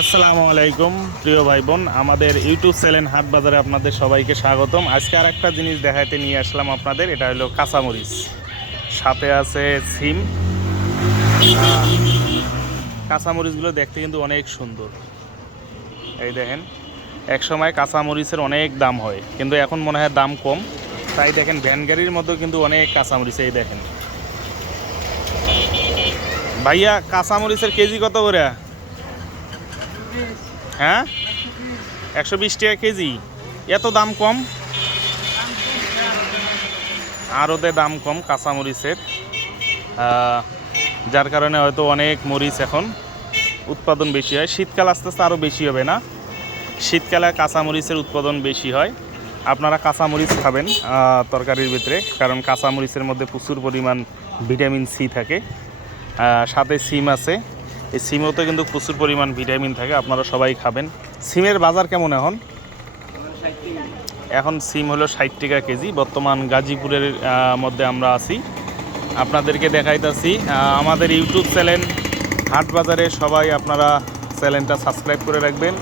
আসসালামু আলাইকুম প্রিয় ভাই বোন, আমাদের ইউটিউব চ্যানেল হাট বাজারে আপনাদের সবাইকে স্বাগতম। আজকে আর একটা জিনিস দেখাতে নিয়ে আসলাম আপনাদের, এটা হলো কাঁচামরিচ, সাথে আছে সিম। কাঁচামরিচগুলো দেখতে কিন্তু অনেক সুন্দর। এই দেখেন, এক সময় কাঁচামরিচের অনেক দাম হয়, কিন্তু এখন মনে হয় দাম কম। তাই দেখেন ভ্যান গাড়ির মধ্যেও কিন্তু অনেক কাঁচামরিচ। এই দেখেন ভাইয়া, কাঁচামরিচের কেজি কত করে? হ্যাঁ, 120 টাকা কেজি। এত দাম কম? আরতে দাম কম কাঁচামরিচের, যার কারণে হয়তো অনেক মরিচ এখন উৎপাদন বেশি হয়। শীতকাল আস্তে আস্তে আরও বেশি হবে না? শীতকালে কাঁচামরিচের উৎপাদন বেশি হয়। আপনারা কাঁচামরিচ খাবেন তরকারির ভিতরে, কারণ কাঁচামরিচের মধ্যে প্রচুর পরিমাণ ভিটামিন সি থাকে। সাথে সিম আছে, এই সিমেও কিন্তু প্রচুর পরিমাণ ভিটামিন থাকে। আপনারা সবাই খাবেন। সিমের বাজার কেমন এখন? এখন সিম হলো 60 টাকা কেজি। বর্তমান গাজীপুরের মধ্যে আমরা আছি, আপনাদেরকে দেখাইতেছি। আমাদের ইউটিউব চ্যানেল হাট বাজারে সবাই আপনারা চ্যানেলটা সাবস্ক্রাইব করে রাখবেন।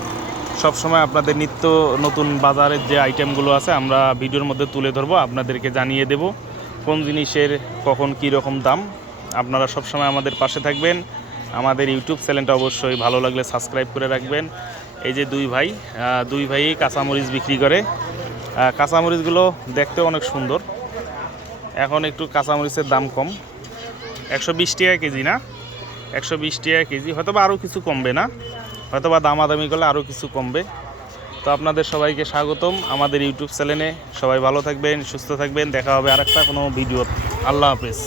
সবসময় আপনাদের নিত্য নতুন বাজারের যে আইটেমগুলো আছে আমরা ভিডিওর মধ্যে তুলে ধরবো, আপনাদেরকে জানিয়ে দেব কোন জিনিসের কখন কী রকম দাম। আপনারা সবসময় আমাদের পাশে থাকবেন। আমাদের ইউটিউব চ্যানেলটা অবশ্যই ভালো লাগলে সাবস্ক্রাইব করে রাখবেন। এই যে দুই ভাই কাঁচামরিচ বিক্রি করে। কাঁচামরিচগুলো দেখতে অনেক সুন্দর। এখন একটু কাঁচামরিচের দাম কম, 120 টাকা কেজি না? 120 টাকা কেজি, হয়তো বা আরও কিছু কমবে না, হয়তো বা দামাদামি করলে আরও কিছু কমবে। তো আপনাদের সবাইকে স্বাগতম আমাদের ইউটিউব চ্যানেলে। সবাই ভালো থাকবেন, সুস্থ থাকবেন। দেখা হবে আরেকটা কোনো ভিডিও। আল্লাহ হাফেজ।